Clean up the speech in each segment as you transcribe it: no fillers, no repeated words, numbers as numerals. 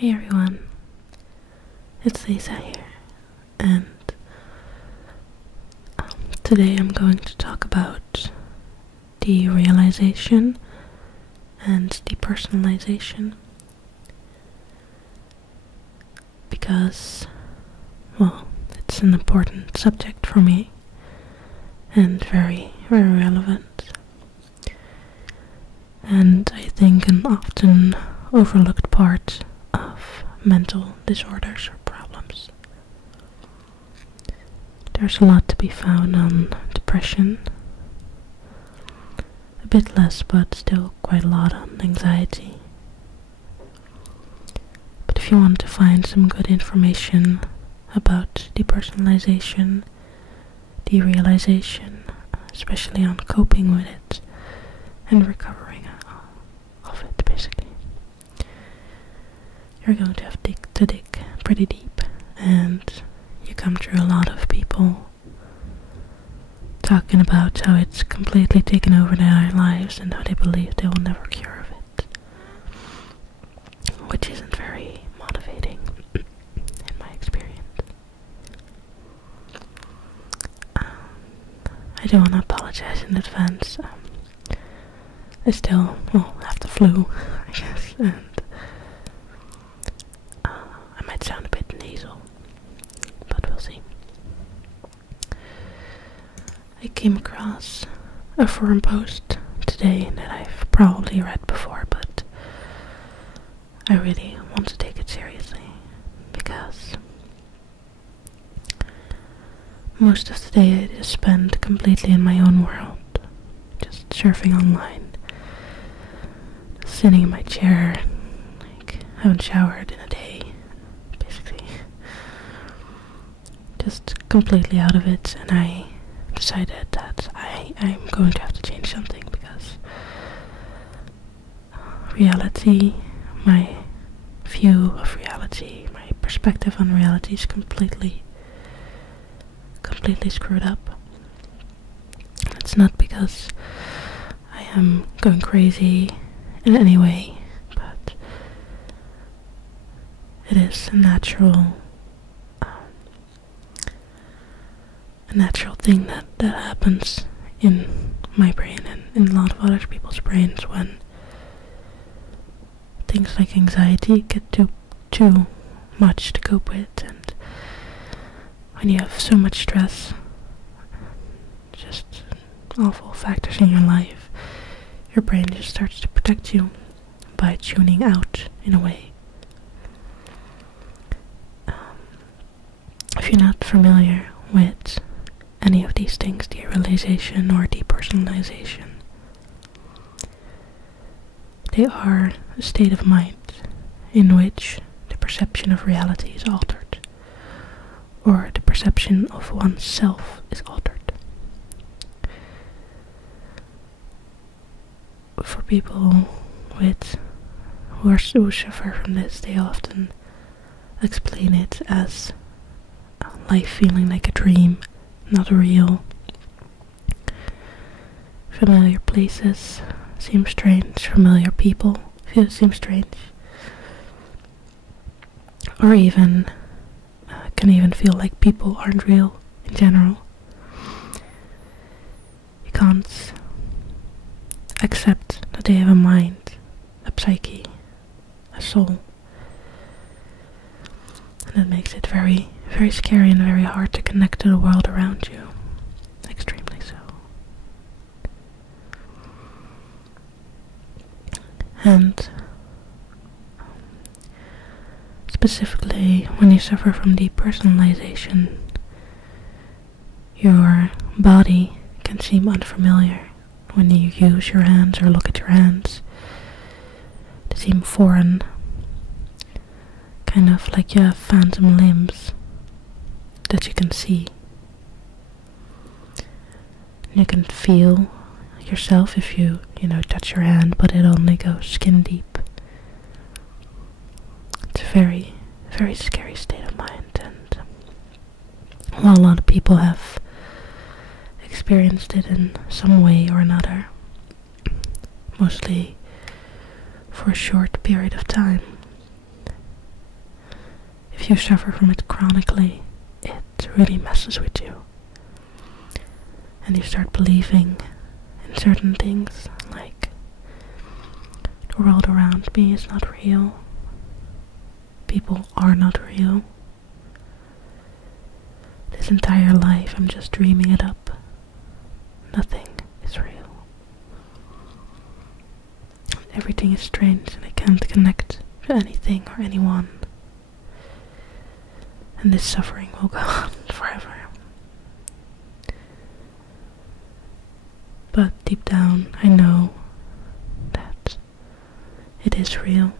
Hey everyone, it's Lisa here, and today I'm going to talk about derealization and depersonalization because, well, it's an important subject for me and very, very relevant, and I think an often overlooked part of mental disorders or problems. There's a lot to be found on depression, a bit less but still quite a lot on anxiety. But if you want to find some good information about depersonalization, derealization, especially on coping with it and recovering of it basically, you're going to have to dig pretty deep, and you come through a lot of people talking about how it's completely taken over their lives and how they believe they will never cure of it, which isn't very motivating in my experience. I do want to apologize in advance. I still, have the flu, I guess, and I might sound a bit nasal, but we'll see. I came across a forum post today that I've probably read before, but I really want to take it seriously because most of the day I just spend completely in my own world, just surfing online, sitting in my chair, haven't showered in a day, basically, just completely out of it, and I decided that I'm going to have to change something because reality, my view of reality, my perspective on reality is completely screwed up. It's not because I am going crazy in any way, but it is a natural thing that happens in my brain and in a lot of other people's brains when things like anxiety get too much to cope with, and when you have so much stress, just awful factors in your life, your brain just starts to protect you by tuning out in a way. If you're not familiar with any of these things, derealization or depersonalization, they are a state of mind in which the perception of reality is altered, or the perception of oneself is altered. For people who suffer from this, they often explain it as life feeling like a dream, not real. Familiar places seem strange, familiar people seem strange, or even can even feel like people aren't real in general. You can't accept that they have a mind, a psyche, a soul, and that makes it very, very scary and very hard to connect to the world around you. Extremely so. And specifically when you suffer from depersonalization, your body can seem unfamiliar. When you use your hands or look at your hands, they seem foreign, kind of like you have phantom limbs that you can see. You can feel yourself if you touch your hand, but it only goes skin deep. It's a very, very scary state of mind, and while a lot of people have experienced it in some way or another, mostly for a short period of time, if you suffer from it chronically, it really messes with you. And you start believing in certain things, like the world around me is not real, people are not real, this entire life I'm just dreaming it up, nothing is real. Everything is strange and I can't connect to anything or anyone. And this suffering will go on forever. But deep down I know that it is real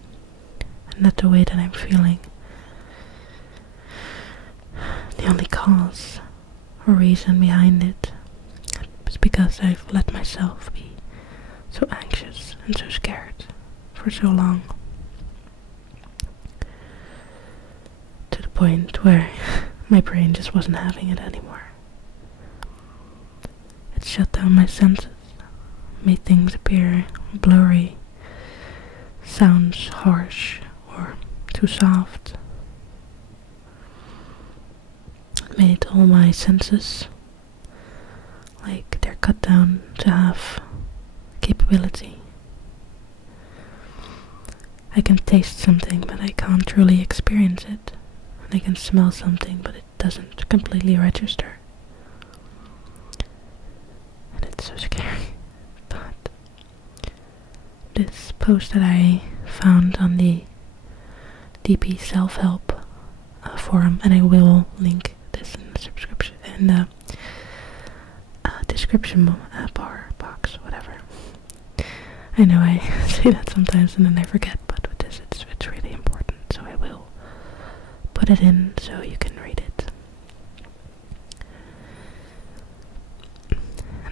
and that the way that I'm feeling, the only cause or reason behind it is because I've let myself be so anxious and so scared for so long, to the point where my brain just wasn't having it anymore. It shut down my senses, made things appear blurry, sounds harsh or too soft. It made all my senses like they're cut down to have capability. I can taste something but I can't truly experience it. And I can smell something but it doesn't completely register. And it's so scary. But this post that I found on the DP self-help forum, and I will link this in the subscription in the description bar box, whatever. I know I say that sometimes and then I forget, but with this it's really important, so I will put it in so you can read it.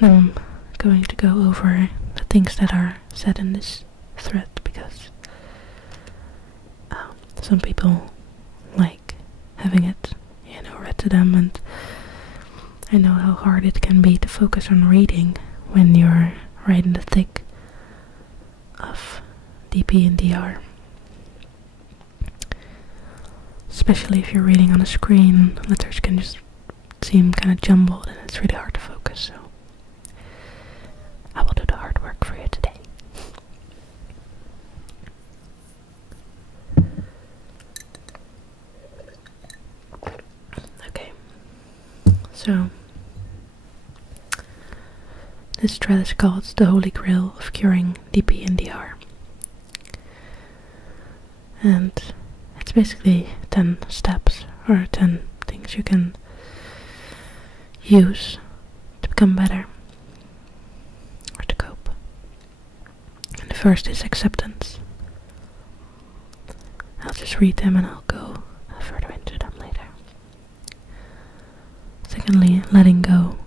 And I'm going to go over the things that are said in this thread because some people like having it, read to them, and I know how hard it can be to focus on reading when you're right in the thick of DP and DR. Especially if you're reading on a screen, letters can just seem kind of jumbled and it's really hard to focus, so I will do the hard work for you today. Okay, so this thread is called The Holy Grail of Curing DP and DR. And it's basically 10 steps or 10 things you can use to become better or to cope. And the first is acceptance. I'll just read them and I'll go further into them later. Secondly, letting go.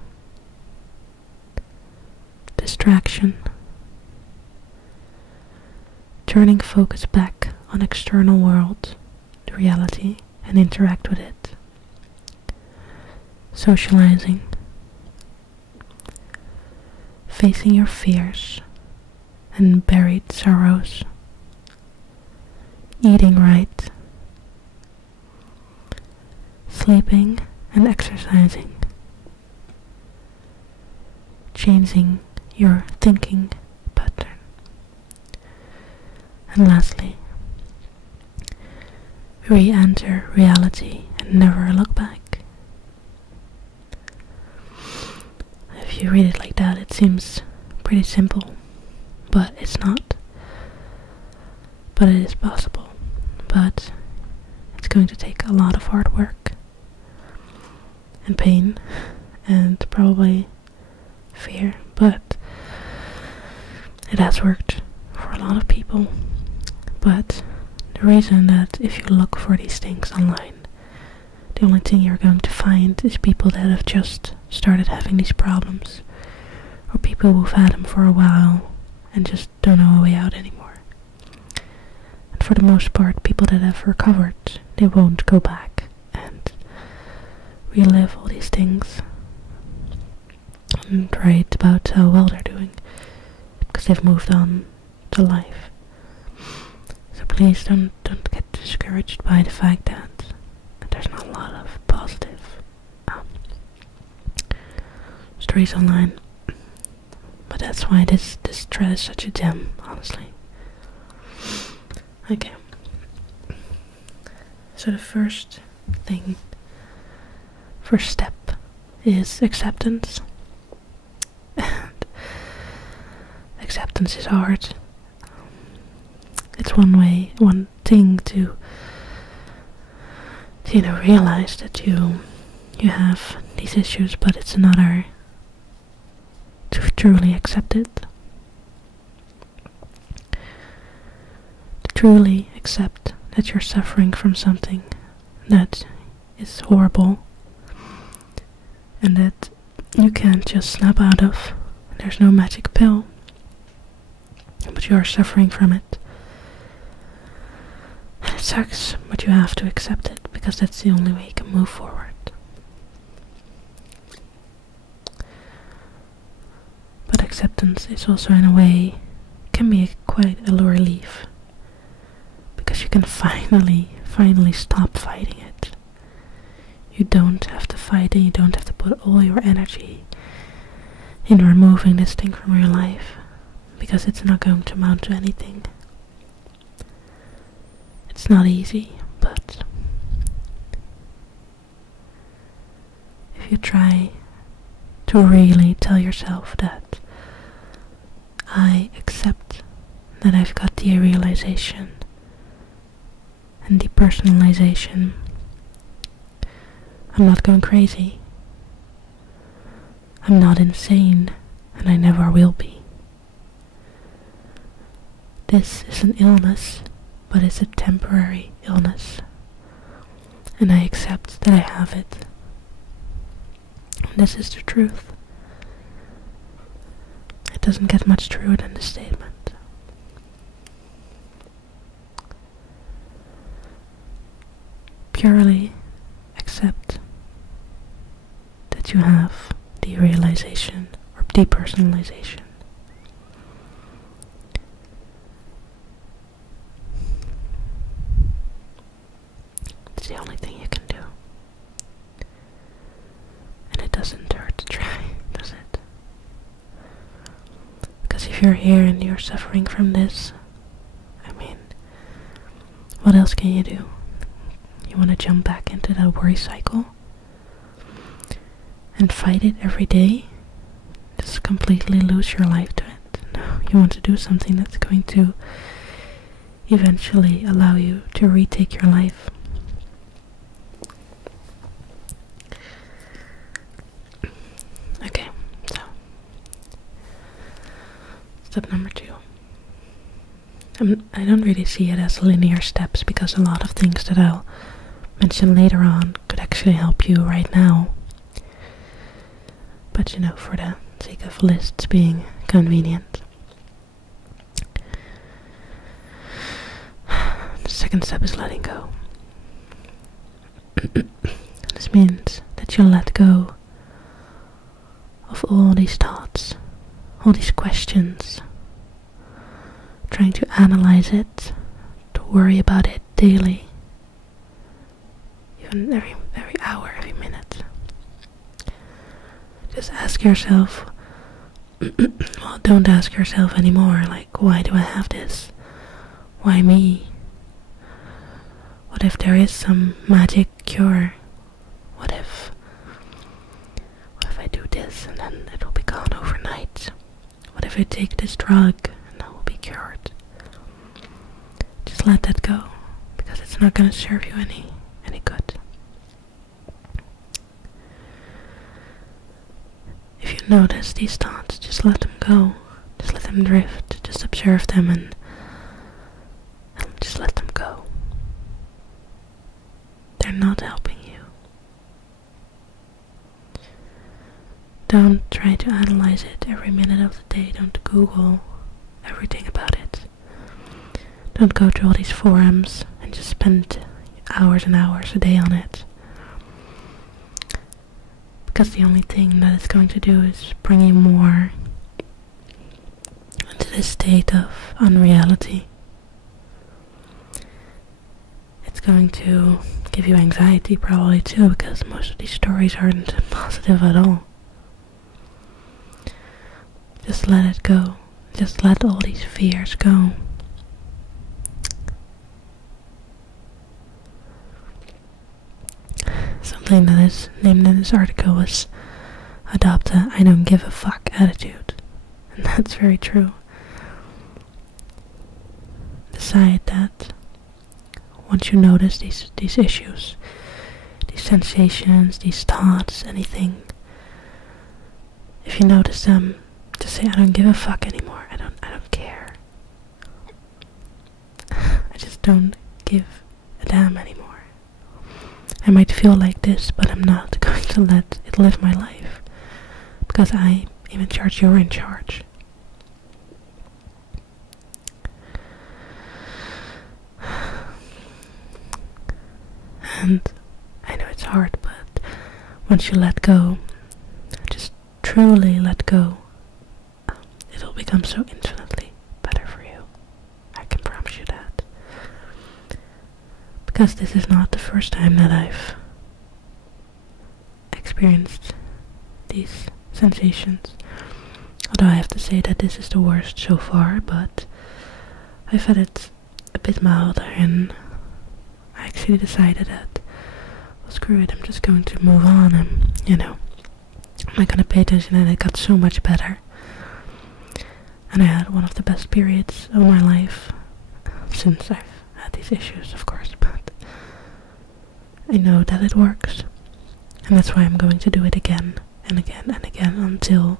Distraction. Turning focus back on external world, the reality, and interact with it. Socializing. Facing your fears and buried sorrows. Eating right. Sleeping and exercising. Changing your thinking pattern. And lastly, re-enter reality and never look back. If you read it like that, it seems pretty simple, but it's not. But it is possible. But it's going to take a lot of hard work and pain and probably fear, but it has worked for a lot of people. But the reason that if you look for these things online, the only thing you're going to find is people that have just started having these problems, or people who've had them for a while and just don't know a way out anymore. And for the most part, people that have recovered, they won't go back and relive all these things and write about how well they're doing, because they've moved on to life. So please don't get discouraged by the fact that directories online. But that's why this thread is such a gem, honestly. Okay. So the first step is acceptance. And acceptance is hard. It's one thing to realize that you have these issues, but it's another to truly accept it. To truly accept that you're suffering from something that is horrible and that you can't just snap out of. There's no magic pill, but you are suffering from it. And it sucks, but you have to accept it, because that's the only way you can move forward. But acceptance is also, in a way, can be quite a relief, because you can finally stop fighting it. You don't have to fight it, you don't have to put all your energy in removing this thing from your life, because it's not going to amount to anything. It's not easy, but if you try to really tell yourself that I accept that I've got derealization and depersonalization, I'm not going crazy, I'm not insane, and I never will be. This is an illness, but it's a temporary illness, and I accept that I have it. And this is the truth. It doesn't get much truer than this statement. Purely accept that you have derealization or depersonalization. It's the only thing you can do. And it doesn't hurt to try, does it? Because if you're here and you're suffering from this, I mean, what else can you do? You want to jump back into that worry cycle and fight it every day? Just completely lose your life to it? No, you want to do something that's going to eventually allow you to retake your life. Okay, so step number 2. I don't really see it as linear steps, because a lot of things that I'll mention later on could actually help you right now. But for the sake of lists being convenient. The second step is letting go. This means that you let go of all these thoughts, all these questions, trying to analyze it, to worry about it daily, even every hour, every minute. Just ask yourself, well, don't ask yourself anymore, like, why do I have this? Why me? What if there is some magic cure? What if I do this and then it will be gone overnight? What if I take this drug and I will be cured? Just let that go, because it's not going to serve you any good. If you notice these thoughts, just let them go. Just let them drift. Just observe them and just let them go. They're not helping you. Don't try to analyze it every minute of the day. Don't Google everything about it. Don't go to all these forums and just spend hours and hours a day on it. Because the only thing that it's going to do is bring you more into this state of unreality. It's going to give you anxiety probably too, because most of these stories aren't positive at all. Just let it go. Just let all these fears go. Something that is named in this article was adopt a I don't give a fuck attitude. And that's very true. Decide that once you notice these issues, these sensations, these thoughts, anything, if you notice them, just say I don't give a fuck anymore. I don't care. I just don't give a damn anymore. I might feel like this, but I'm not going to let it live my life. Because I am in charge, you're in charge. And I know it's hard, but once you let go, just truly let go, it'll become so infinitely better for you. I can promise you that. Because this is not the first time that I've experienced these sensations. Although I have to say that this is the worst so far, but I've had it a bit milder, and I actually decided that, well, screw it, I'm just going to move on, and, I'm not gonna pay attention, and it got so much better. And I had one of the best periods of my life, since I've had these issues, of course, but I know that it works, and that's why I'm going to do it again, and again, and again, until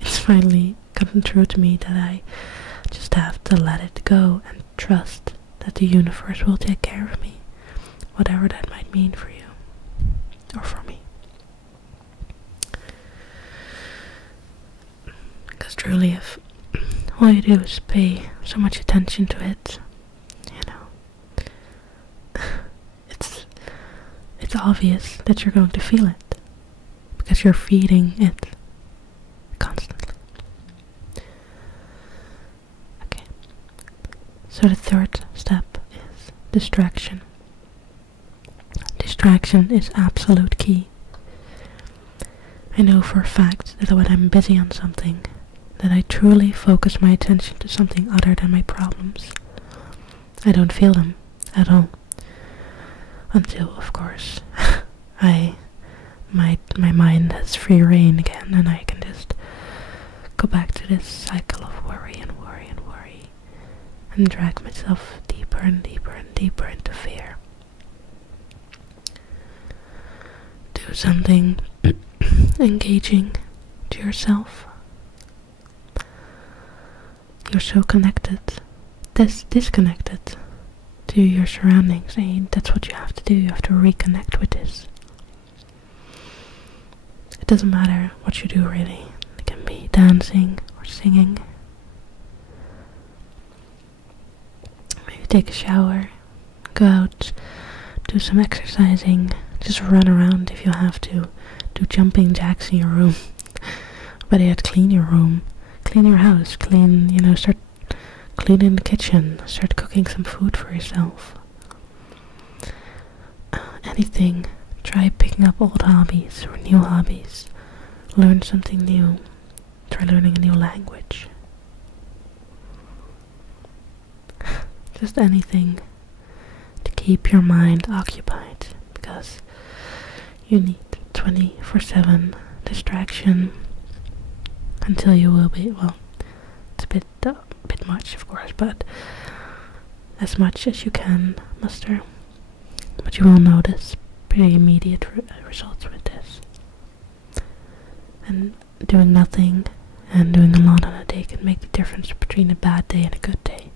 it's finally gotten true to me that I just have to let it go and trust that the universe will take care of me, whatever that might mean for you, or for me. Because truly, if all you do is pay so much attention to it, it's obvious that you're going to feel it, because you're feeding it constantly. Okay, so the third step is distraction. Distraction is absolute key. I know for a fact that when I'm busy on something, that I truly focus my attention to something other than my problems, I don't feel them at all. Until, of course, my mind has free reign again, and I can just go back to this cycle of worry and worry and worry, and drag myself deeper and deeper and deeper into fear. Do something engaging to yourself. You're so connected, disconnected to your surroundings, and that's what you have to do. You have to reconnect with this. It doesn't matter what you do, really. It can be dancing or singing. Maybe take a shower, go out, do some exercising, just run around if you have to, do jumping jacks in your room. But yet clean your room, clean your house, start cleaning the kitchen, start cooking some food for yourself. Anything. Try picking up old hobbies or new hobbies. Learn something new. Try learning a new language. Just anything to keep your mind occupied, because you need 24/7 distraction until you will be, well, it's a bit much, of course, but as much as you can muster. But you will notice pretty immediate results with this. And doing nothing and doing a lot on a day can make the difference between a bad day and a good day.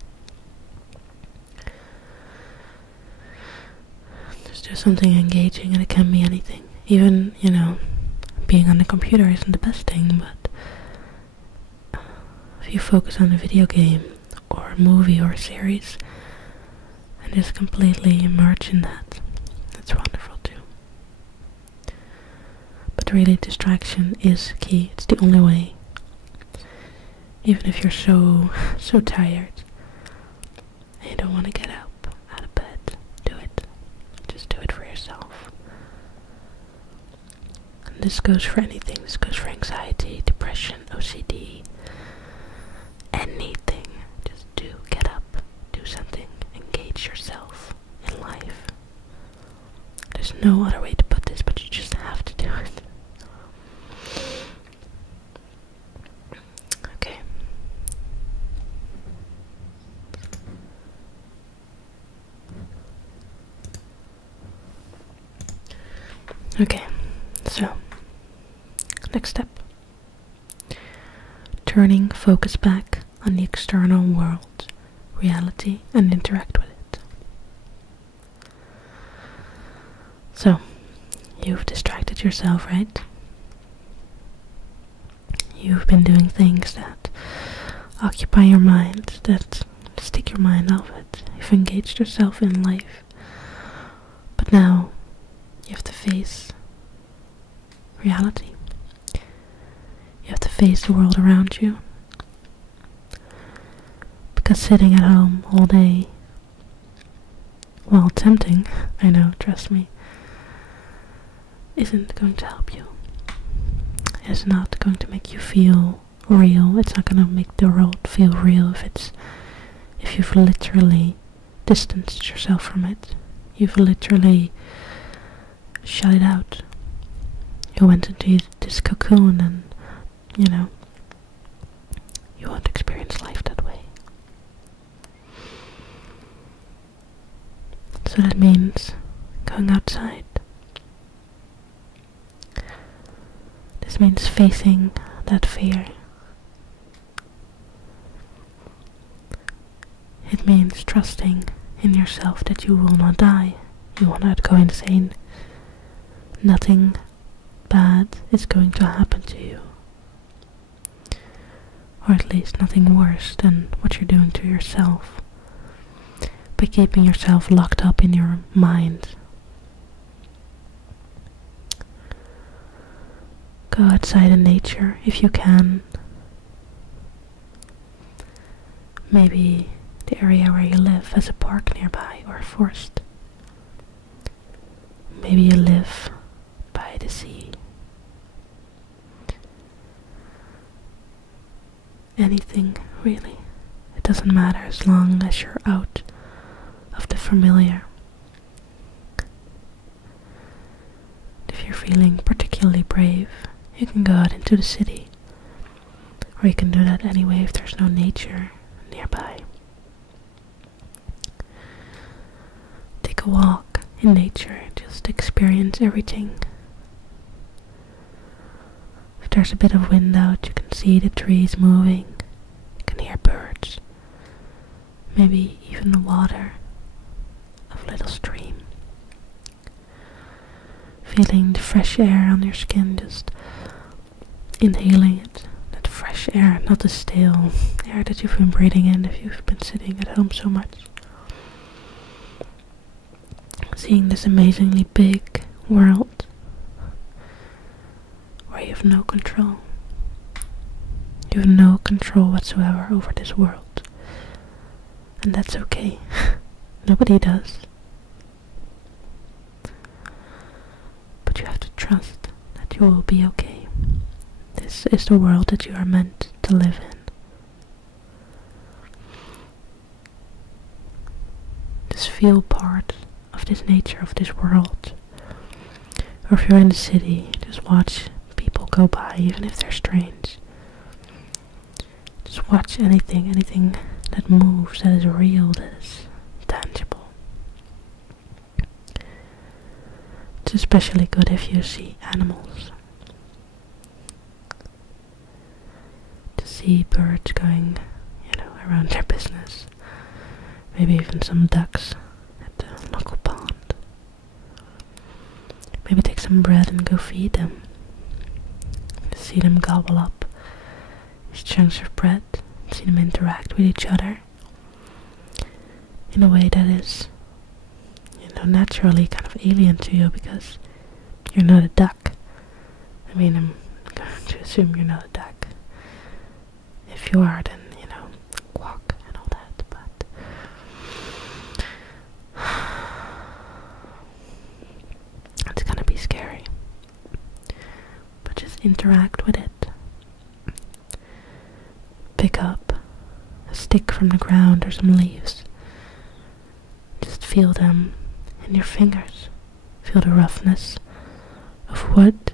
Just do something engaging, and it can be anything. Even, being on the computer isn't the best thing, but if you focus on a video game or a movie or a series and just completely immerse in that, it's wonderful too. But really, distraction is key. It's the only way. Even if you're so tired and you don't want to get up out of bed, do it. Just do it for yourself. And this goes for anything. This goes for anxiety, depression, OCD, anything. Just get up, do something, engage yourself in life. There's no other way to put this, but you just have to do it. Okay. Okay, so next step. Turning focus back on the external world, reality, and interact with it. So, you've distracted yourself, right? You've been doing things that occupy your mind, that take your mind off it. You've engaged yourself in life. But now, you have to face reality. You have to face the world around you. Because sitting at home all day, while tempting, I know, trust me, isn't going to help you. It's not going to make you feel real. It's not going to make the world feel real if you've literally distanced yourself from it. You've literally shut it out. You went into this cocoon and, you won't experience life that way. So that means going outside. This means facing that fear. It means trusting in yourself that you will not die. You will not go insane. Nothing bad is going to happen to you. Or at least nothing worse than what you're doing to yourself by keeping yourself locked up in your mind. Go outside in nature if you can. Maybe the area where you live has a park nearby or a forest. Maybe you live by the sea. Anything, really. It doesn't matter as long as you're out of the familiar. If you're feeling particularly brave, you can go out into the city. Or you can do that anyway if there's no nature nearby. Take a walk in nature, just experience everything. If there's a bit of wind out, you can see the trees moving, you can hear birds, maybe even the water of a little stream. Feeling the fresh air on your skin, just inhaling it, that fresh air, not the stale air that you've been breathing in if you've been sitting at home so much. Seeing this amazingly big world where you have no control. You have no control whatsoever over this world. And that's okay. Nobody does. But you have to trust that you will be okay. This is the world that you are meant to live in. Just feel part of this nature, of this world. Or if you're in the city, just watch people go by, even if they're strange. Just watch anything that moves, that is real, that is tangible. It's especially good if you see animals. To see birds going, around their business. Maybe even some ducks at the local pond. Maybe take some bread and go feed them. To see them gobble up these chunks of bread. See them interact with each other in a way that is, naturally kind of alien to you because you're not a duck. I mean, I'm going to assume you're not a duck. If you are, then, quack and all that, but it's gonna be scary. interact with it. Pick up a stick from the ground or some leaves. Just feel them in your fingers. Feel the roughness of wood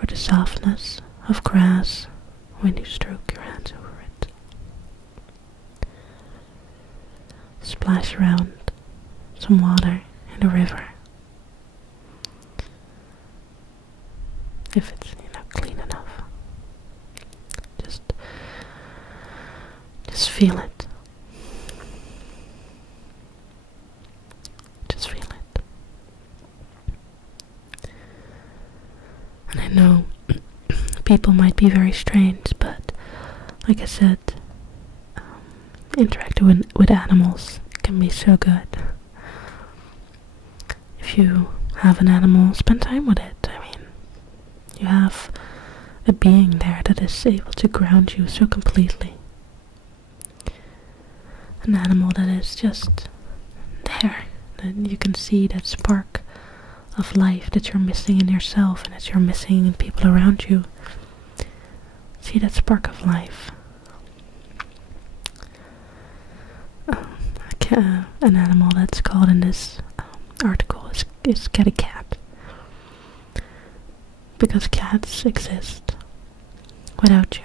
or the softness of grass when you stroke your hands over it. Splash around some water in the river. If it's, clean enough. Just feel it. Just feel it. And I know people might be very strange, but like I said, interacting with animals can be so good. If you have an animal, spend time with it. I mean, you have a being there that is able to ground you so completely. An animal that is just there, and you can see that spark of life that you're missing in yourself and that you're missing in people around you. See that spark of life. An animal that's called in this article is kitty cat. Because cats exist without you.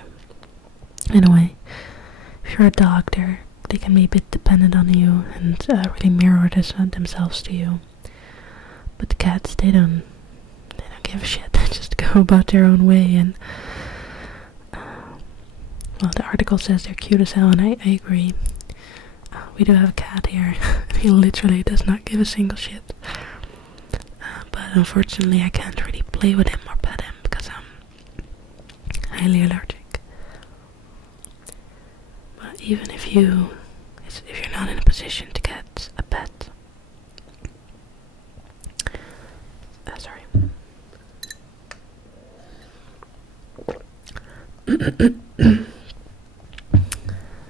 In a way, if you're a dog, they can be a bit dependent on you and really mirror themselves to you. But the cats, they don't give a shit. They just go about their own way. And well, the article says they're cute as hell, and I agree. We do have a cat here. He literally does not give a single shit. But unfortunately, I can't really play with him or pet him because I'm highly allergic. But even if you're not in a position to get a pet, sorry.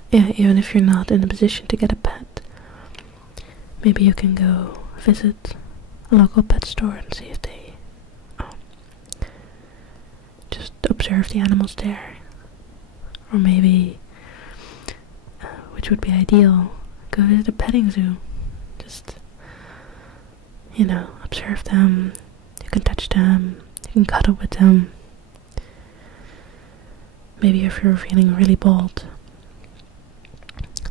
Yeah, even if you're not in a position to get a pet, maybe you can go visit a local pet store and see if they just observe the animals there. Or maybe, which would be ideal, go visit a petting zoo. Just, observe them. You can touch them. You can cuddle with them. Maybe if you're feeling really bold,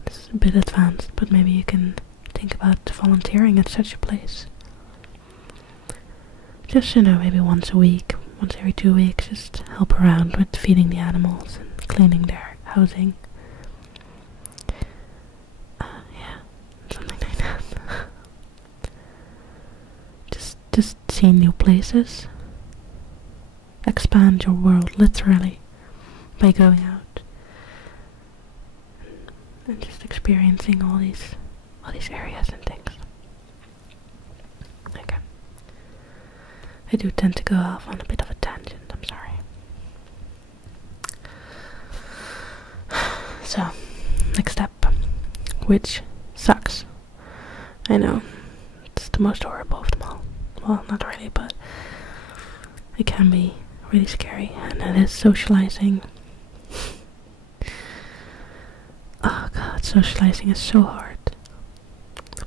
this is a bit advanced, but maybe you can think about volunteering at such a place. Just, maybe once a week, once every 2 weeks, just help around with feeding the animals and cleaning their housing. Yeah, something like that. Just see new places. Expand your world, literally, by going out and just experiencing all these areas and things. Okay. I do tend to go off on a bit of a tangent, I'm sorry. So, next step, which sucks. I know, it's the most horrible of them all. Well, not really, but it can be really scary, and that is socializing. Oh god, socializing is so hard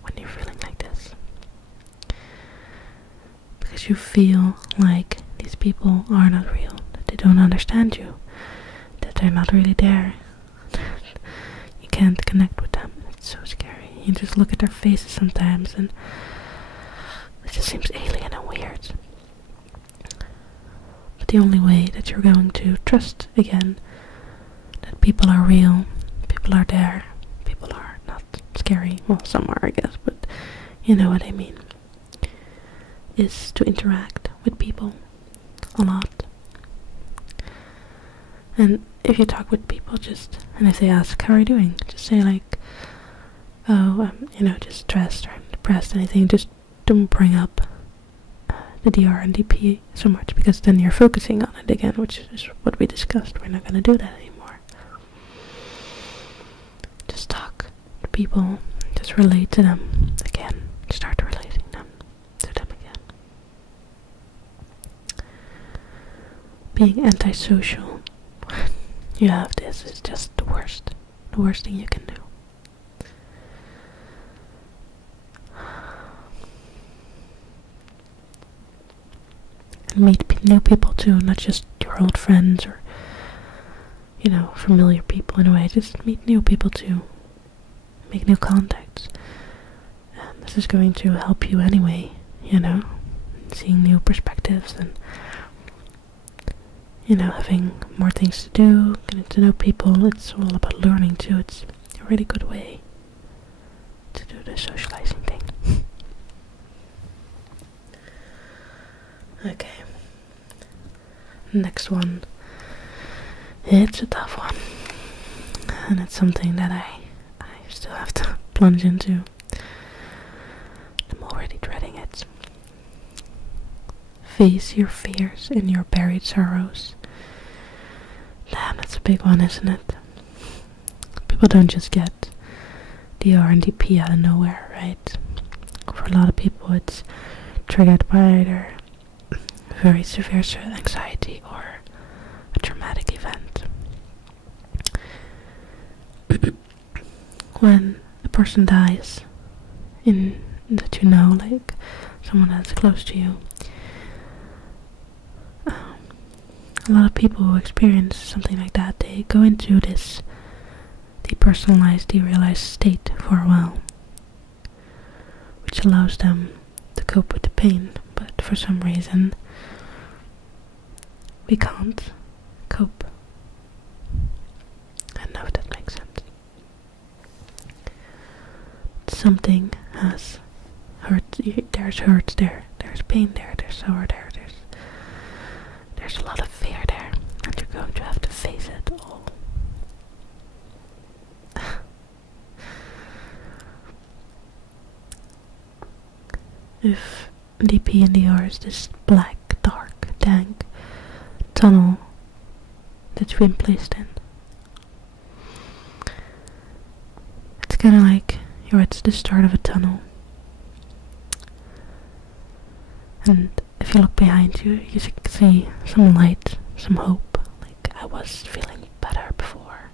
when you're feeling like this. Because you feel like these people are not real, that they don't understand you, that they're not really there. You can't connect with them. It's so scary. You just look at their faces sometimes and it just seems alien and weird. But the only way that you're going to trust again that people are real, people are there, people are not scary, well, some are, I guess, but you know what I mean, is to interact with people a lot. And if you talk with people, and if they ask, how are you doing? Just say like, oh, just stressed or depressed, anything. Just don't bring up the DR and DP so much, because then you're focusing on it again, which is what we discussed. We're not going to do that anymore. Just talk to people, just relate to them again. Start relating to them again. being antisocial. You have this, it's just the worst thing you can do. And meet new people too, not just your old friends or, you know, familiar people in a way. Just meet new people too. Make new contacts. And this is going to help you anyway, you know, seeing new perspectives and, you know, having more things to do, getting to know people. It's all about learning too. It's a really good way to do the socializing thing. Okay. Next one. It's a tough one. And it's something that I still have to plunge into. I'm already dreading it. Face your fears and your buried sorrows. Damn, that's a big one, isn't it? People don't just get DR and DP out of nowhere, right? For a lot of people it's triggered by either very severe anxiety or a traumatic event. When a person dies, that you know, like someone that's close to you, a lot of people who experience something like that, they go into this depersonalized, derealized state for a while, which allows them to cope with the pain. But for some reason, we can't cope. I don't know if that makes sense. Something has hurt. There's hurt there. There's pain there. There's sorrow there. There's a lot of fear there, and you're going to have to face it all. If DP and DR is this black, dark, dank tunnel that you've been placed in, it's kind of like you're at the start of a tunnel, and if you look behind you, you can see some light, some hope. Like, I was feeling better before.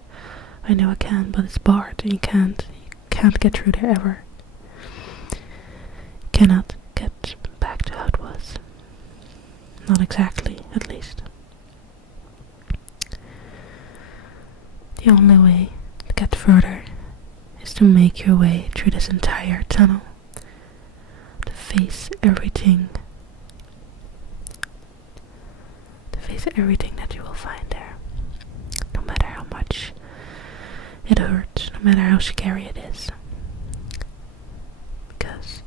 I know I can, but it's barred, and you can't get through there ever. You cannot get back to how it was. Not exactly, at least. The only way to get further is to make your way through this entire tunnel, to face everything that you will find there, no matter how much it hurts, no matter how scary it is, because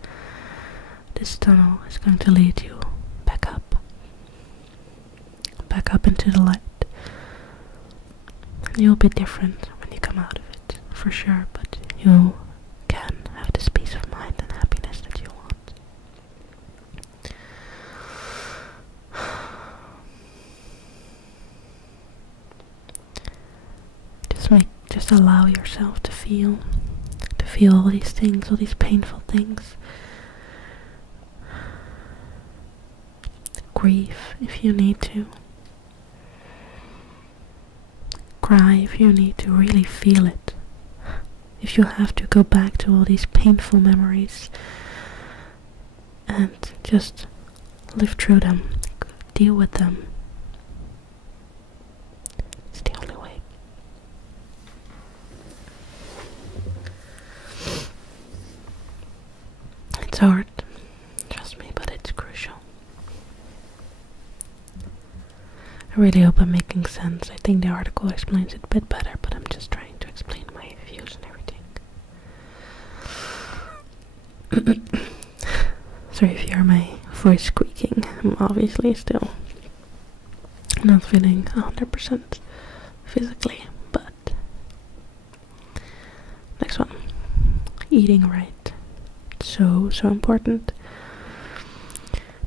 this tunnel is going to lead you back up into the light, and you'll be different when you come out of it, for sure, but you can have this peace of mind and happiness that you want. Just allow yourself to feel all these things, all these painful things. Grieve if you need to. Cry if you need to really feel it. If you have to, go back to all these painful memories and just live through them, deal with them. It's the only way. It's hard, trust me, but it's crucial. I really hope I'm making sense. I think the article explains it a bit better, but I'm just trying to explain my views and everything. Sorry if you hear my voice squeaking. I'm obviously still not feeling 100% physically, but next one. Eating right. So important.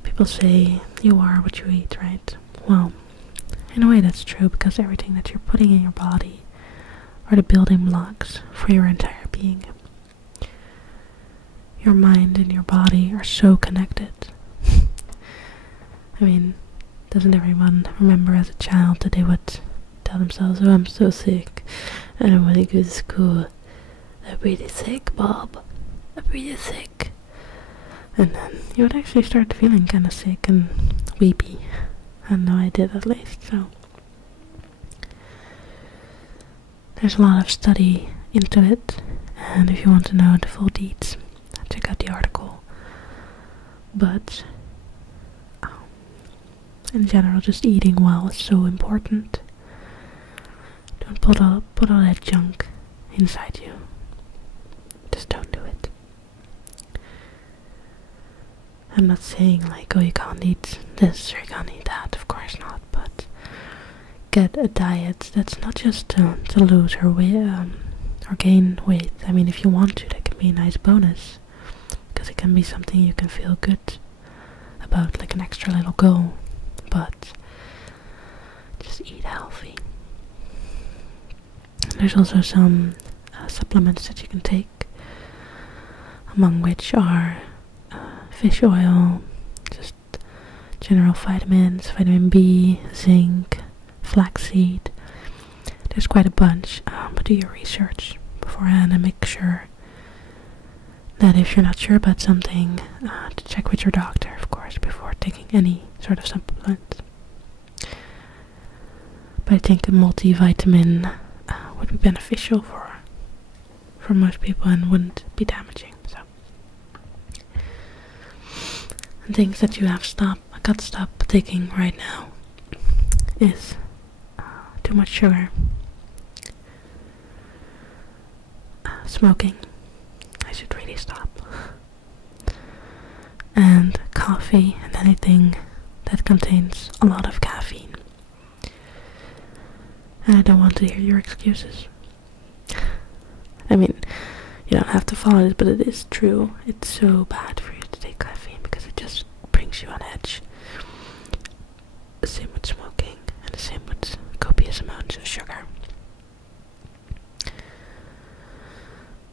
People say you are what you eat, right? Well, in a way that's true, because everything that you're putting in your body are the building blocks for your entire being. Your mind and your body are so connected. I mean, Doesn't everyone remember as a child that they would tell themselves, oh, I'm so sick, I don't want to go to school, I'm really sick, Bob, I'm really sick. And then you would actually start feeling kind of sick and weepy. I know I did at least, so. There's a lot of study into it, and if you want to know the full deets, check out the article. But in general, just eating well is so important. Don't put all that junk inside you. Just don't do it. I'm not saying like, oh, you can't eat this or you can't eat that, of course not, but get a diet that's not just to lose or gain weight. I mean, if you want to, that can be a nice bonus, because it can be something you can feel good about, like an extra little goal, but just eat healthy. And there's also some supplements that you can take, among which are fish oil, just general vitamins, vitamin B, zinc, flaxseed. There's quite a bunch, but do your research beforehand and make sure that if you're not sure about something, to check with your doctor, of course, before taking any sort of supplement. But I think a multivitamin would be beneficial for most people and wouldn't be damaging. So, and things that you have got to stop taking right now is too much sugar, smoking. I should really stop. And coffee and anything that contains a lot of caffeine. And I don't want to hear your excuses. I mean, you don't have to follow it, but it is true. It's so bad for you to take caffeine because it just brings you on edge. The same with smoking and the same with copious amounts of sugar.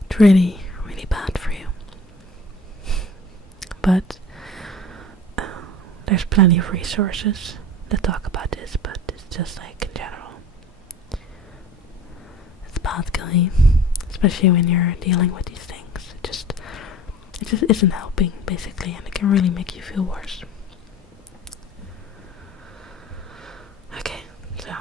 It's really, really bad for you. But there's plenty of resources that talk about this, but it's just like in general, it's bad, guy. Especially when you're dealing with these things. It just isn't helping, basically, and it can really make you feel worse. Okay, so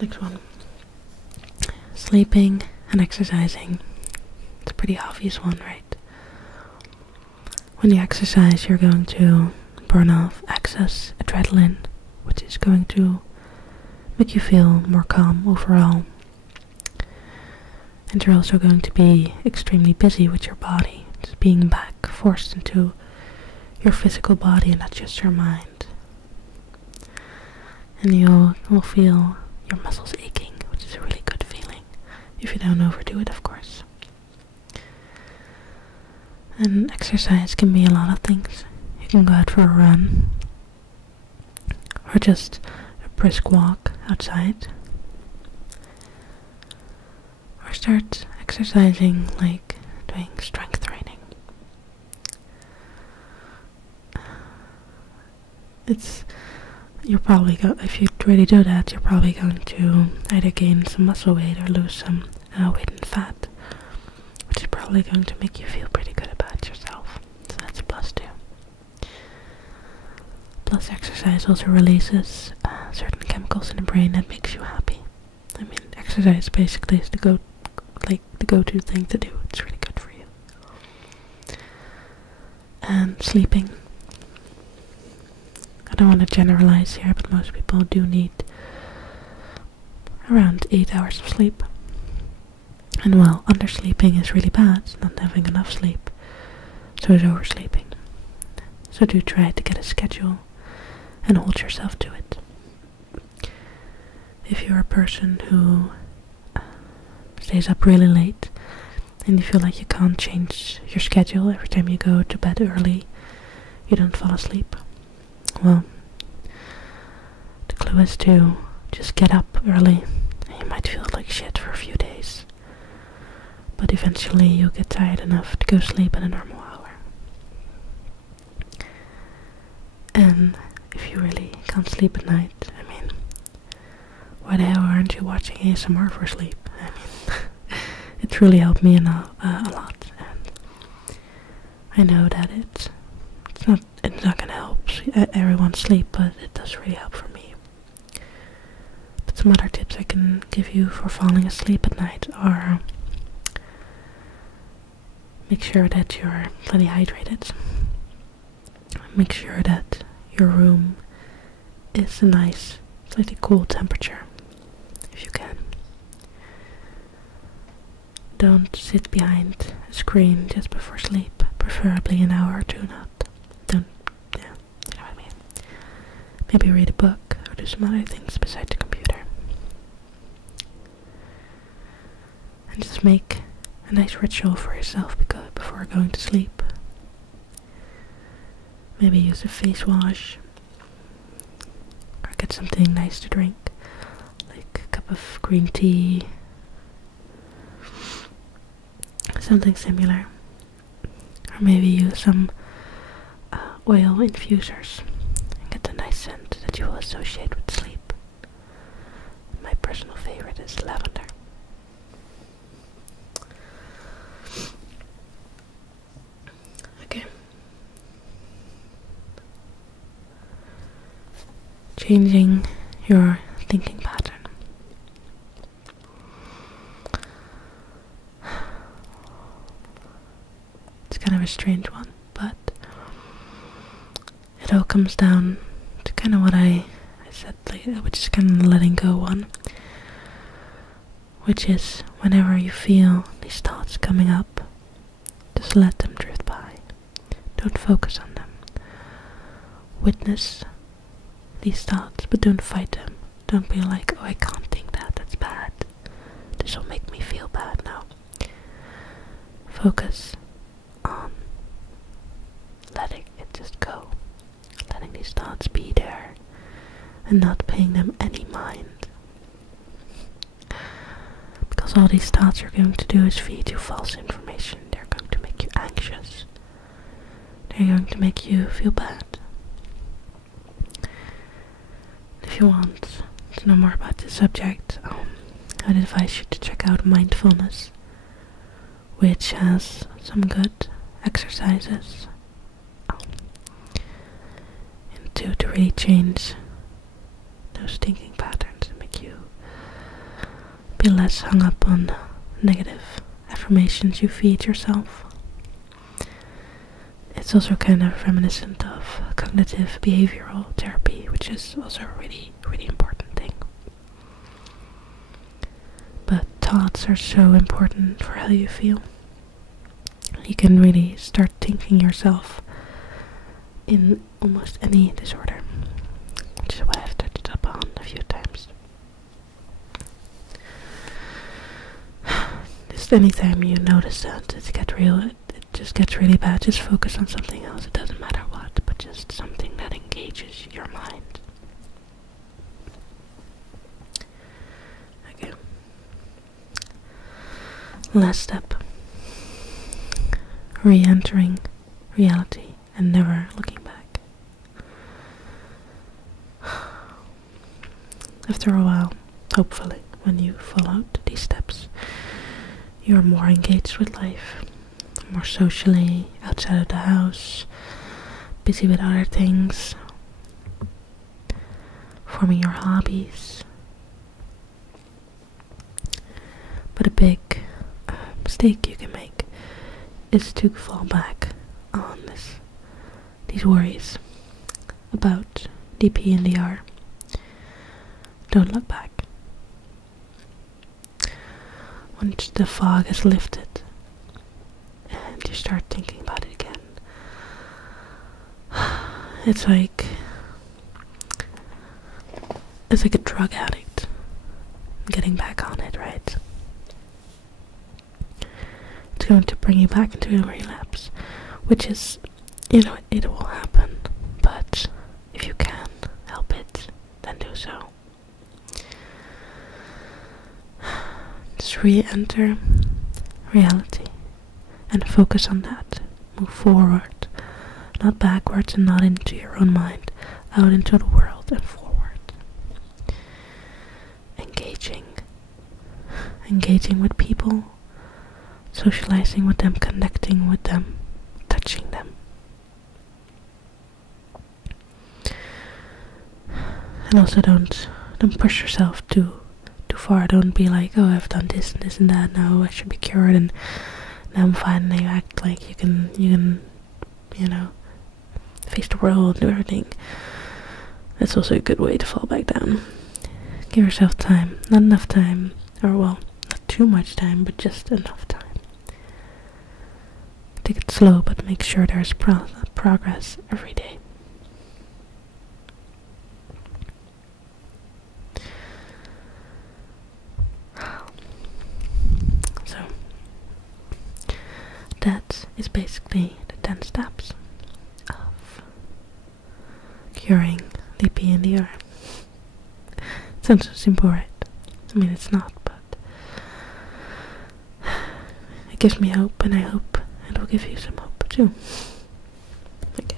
next one. Sleeping and exercising. It's a pretty obvious one, right? When you exercise, you're going to burn off excess adrenaline, which is going to make you feel more calm overall. And you're also going to be extremely busy with your body, just being back, forced into your physical body and not just your mind. And you'll feel your muscles aching, which is a really good feeling, if you don't overdo it, of course. And exercise can be a lot of things. You can go out for a run, or just a brisk walk outside, or start exercising like doing strength training. If you really do that, you're probably going to either gain some muscle weight or lose some weight and fat, which is probably going to make you feel pretty good about yourself. So that's a plus too. Plus, exercise also releases certain chemicals in the brain that makes you happy. I mean, exercise basically is the go-to thing to do. It's really good for you. And sleeping. I don't want to generalize here, but most people do need around 8 hours of sleep. And well, undersleeping is really bad, not having enough sleep. So is oversleeping. So do try to get a schedule and hold yourself to it. If you're a person who stays up really late and you feel like you can't change your schedule every time you go to bed early, you don't fall asleep, well, the clue is to just get up early. You might feel like shit for a few days, but eventually you'll get tired enough to go sleep at a normal hour. again, if you really can't sleep at night, I mean, why the hell aren't you watching ASMR for sleep? I mean, it's really helped me a lot, and I know that it's not gonna help everyone sleep, but it does really help for me. But some other tips I can give you for falling asleep at night are: make sure that you're plenty hydrated. Make sure that your room is a nice, slightly cool temperature, if you can. Don't sit behind a screen just before sleep, preferably an hour or two not. Don't, yeah, you know what I mean. Maybe read a book or do some other things besides the computer. And just make a nice ritual for yourself before going to sleep. Maybe use a face wash, or get something nice to drink, like a cup of green tea, something similar. Or maybe use some oil infusers and get a nice scent that you will associate with sleep. My personal favorite is lavender. Okay. Changing your thinking pattern. It's kind of a strange one, but it all comes down to kind of what I said later, which is kind of the letting go one, which is whenever you feel these thoughts coming up, just let them drift by. Don't focus on them. Witness these thoughts, but don't fight them. Don't be like, oh, I can't think that, that's bad. This will make me feel bad now. Focus on letting it just go. Letting these thoughts be there and not paying them any mind. Because all these thoughts are going to do is feed you false information. They're going to make you anxious. They're going to make you feel bad. If you want to know more about this subject, I'd advise you to check out mindfulness, which has some good exercises to really change those thinking patterns and make you be less hung up on negative affirmations you feed yourself. It's also kind of reminiscent of cognitive behavioral therapy, which is also a really, really important thing. But thoughts are so important for how you feel. You can really start thinking yourself in almost any disorder, which is what I've touched upon a few times. Just anytime you notice that it just gets really bad, just focus on something else. It doesn't matter what, but just something that engages your mind. Okay. Last step. Re-entering reality and never looking back. After a while, hopefully, when you follow these steps, you're more engaged with life, more socially, outside of the house, busy with other things, forming your hobbies. But a big mistake you can make is to fall back on these worries about DP and DR. Don't look back. Once the fog has lifted and you start thinking about it again, it's like a drug addict getting back on it, right? It's going to bring you back into a relapse, which is, it will happen, but if you can help it, then do so. Just re-enter reality and focus on that. Move forward, not backwards and not into your own mind, out into the world and forward. Engaging with people, socializing with them, connecting with them, touching them. And also don't push yourself too far. Don't be like, oh, I've done this and this and that, now I should be cured and now I'm fine, and you act like you can face the world and do everything. That's also a good way to fall back down. Give yourself time. Not enough time, or well, not too much time, but just enough time. Take it slow, but make sure there's progress every day. So, that is basically the 10 steps of curing DPNDR. Sounds so simple, right? I mean, it's not, but it gives me hope, and I hope it will give you some hope too. Okay.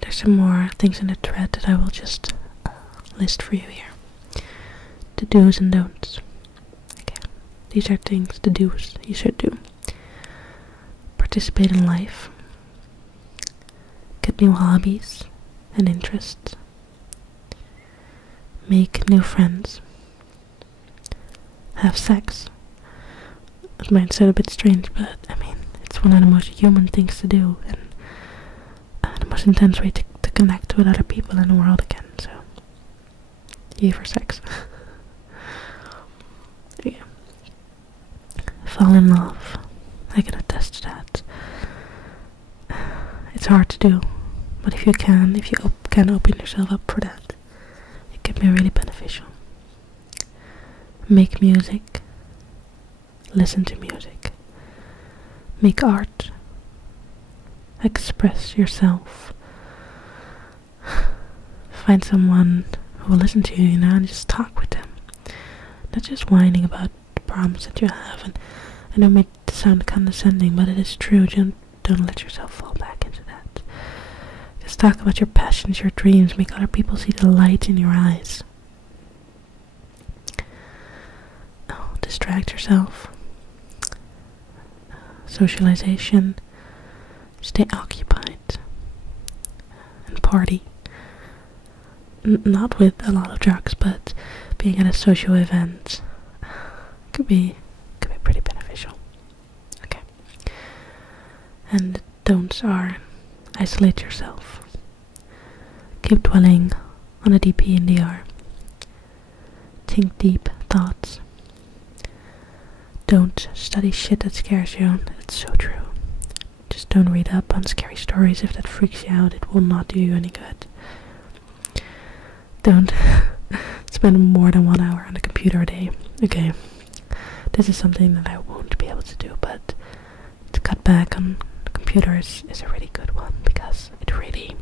There's some more things in the thread that I will just list for you here. The do's and don'ts. Okay. These are things, the do's you should do. Participate in life. Get new hobbies and interests. Make new friends. Have sex. It might sound a bit strange, but I mean, it's one of the most human things to do, and the most intense way to connect with other people in the world again, so yay for sex. Yeah. Fall in love. I can attest to that. It's hard to do, but if you can open yourself up for that, it can be really beneficial. Make music. Listen to music. Make art. Express yourself. Find someone who will listen to you, and just talk with them. Not just whining about the problems that you have. And I know it may sound condescending, but it is true. Don't let yourself fall back into that. Just talk about your passions, your dreams. Make other people see the light in your eyes. Distract yourself. Socialization. Stay occupied. And party. Not with a lot of drugs, but being at a social event could be pretty beneficial. Okay. And the don'ts are: isolate yourself. Keep dwelling on a DP and DR. Think deep thoughts. Don't study shit that scares you. It's so true. Just don't read up on scary stories. If that freaks you out, it will not do you any good. Don't spend more than 1 hour on the computer a day. Okay, this is something that I won't be able to do, but to cut back on the computer is a really good one, because it really,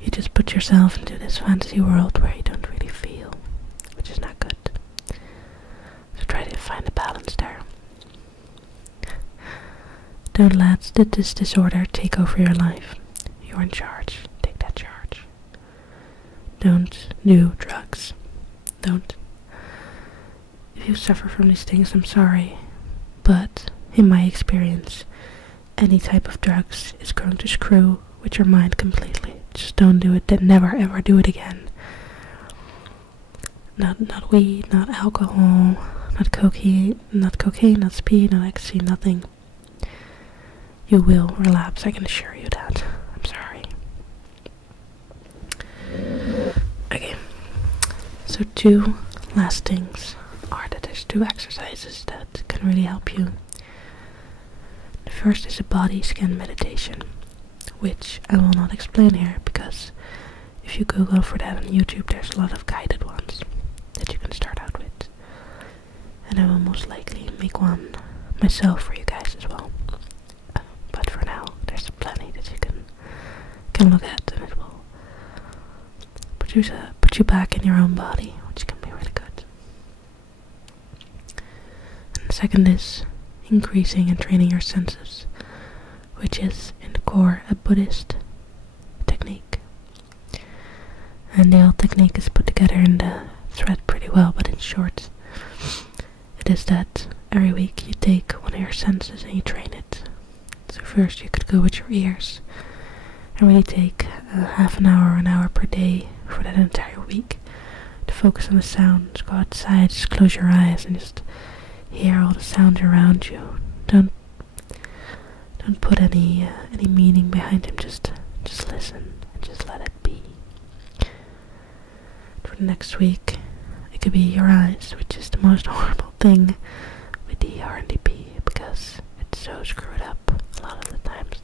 you just put yourself into this fantasy world where you don't really feel, which is not good. So try to find a balance there. Don't let this disorder take over your life. You're in charge. Take that charge. Don't do drugs. Don't. If you suffer from these things, I'm sorry. But in my experience, any type of drugs is going to screw with your mind completely. Just don't do it. Then never ever do it again. Not weed, not alcohol, not cocaine, not speed, not ecstasy, nothing. You will relapse, I can assure you that. I'm sorry. Okay, so 2 last things are that there's 2 exercises that can really help you. The first is a body scan meditation, which I will not explain here, because if you Google for that on YouTube, there's a lot of guided ones that you can start out with. And I will most likely make one myself for you guys as well. But for now, there's plenty that you can look at, and it will put you back in your own body, which can be really good. And the second is increasing and training your senses, which is in the core a Buddhist And the whole technique is put together in the thread pretty well, but in short, it is that every week you take one of your senses and you train it. So first you could go with your ears and really take half an hour per day for that entire week to focus on the sounds. Go outside, just close your eyes and just hear all the sounds around you. Don't put any meaning behind them. Just listen and just let it be. For the next week, it could be your eyes, which is the most horrible thing with DR and DP because it's so screwed up a lot of the times.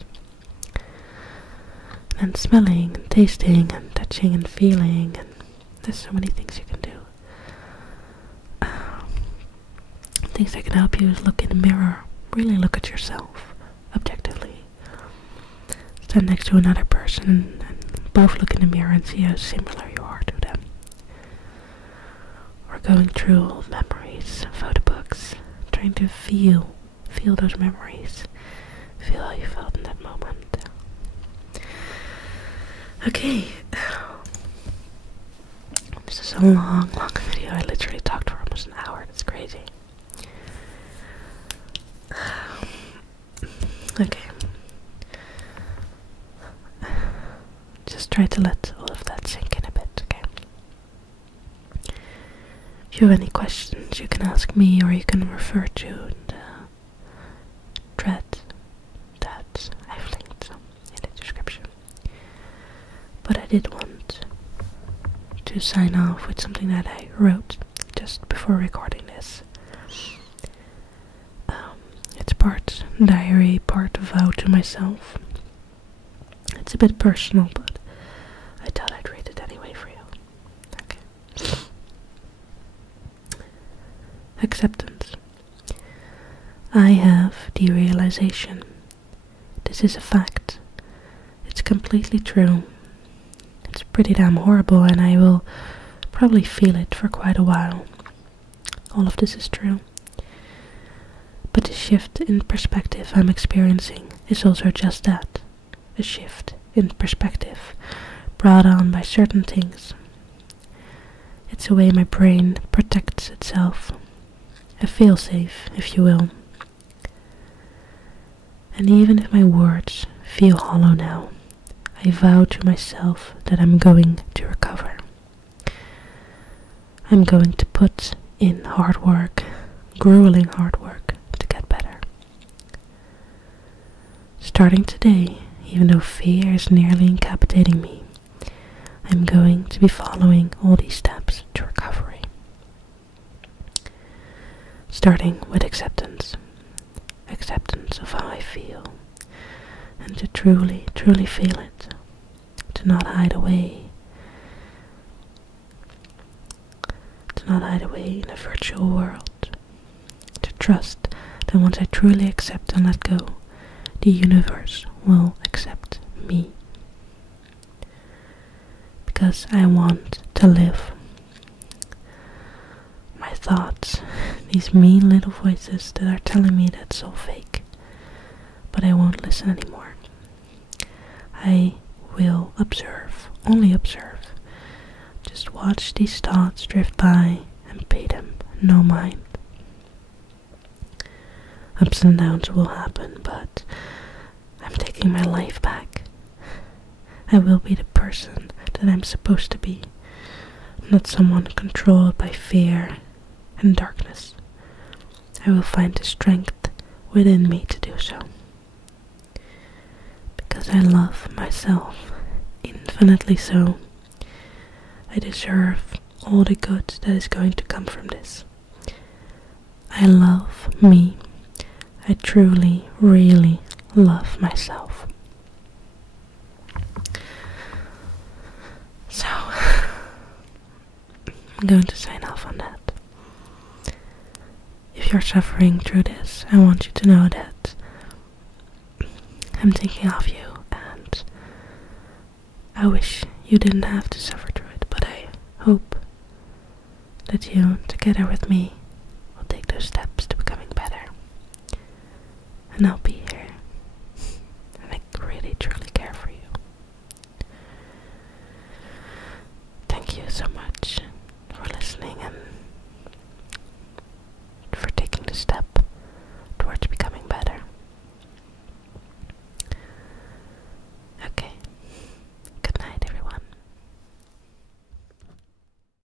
And smelling and tasting and touching and feeling, and there's so many things you can do. Things that can help you is look in the mirror. Really look at yourself objectively. Stand next to another person and both look in the mirror and see how similar you are to them. Or going through old memories, photo books, trying to feel those memories. Feel how you felt in that moment. Okay. This is a long video. I literally talked for almost an hour. That's crazy. Okay. Just try to let all of that sink in a bit, okay? If you have any questions, you can ask me or you can refer to the thread that I've linked in the description. But I did want to sign off with something that I wrote just before recording this. It's part diary, part vow to myself. It's a bit personal, but I thought I'd read it anyway for you. Okay. Acceptance. I have derealization. This is a fact. It's completely true. It's pretty damn horrible, and I will probably feel it for quite a while. All of this is true. But the shift in perspective I'm experiencing is also just that. A shift in perspective brought on by certain things. It's a way my brain protects itself. A failsafe, if you will. And even if my words feel hollow now, I vow to myself that I'm going to recover. I'm going to put in hard work, grueling hard work, to get better. Starting today, even though fear is nearly incapacitating me, I'm going to be following all these steps to recovery. Starting with acceptance. Acceptance of how I feel. And to truly, truly feel it. To not hide away. To not hide away in a virtual world. To trust that once I truly accept and let go, the universe will accept me. Because I want to live. My thoughts, these mean little voices that are telling me that's all fake. But I won't listen anymore. I will observe, only observe. Just watch these thoughts drift by and pay them no mind. Ups and downs will happen, but I'm taking my life back. I will be the person that I'm supposed to be, not someone controlled by fear and darkness. I will find the strength within me to do so. Because I love myself, infinitely so. I deserve all the good that is going to come from this. I love me. I truly, really love myself. So, I'm going to sign off on that. If you're suffering through this, I want you to know that I'm thinking of you, and I wish you didn't have to suffer through it, but I hope that you, together with me, will take those steps to becoming better. And I'll be here, and I really truly care for you. listening, and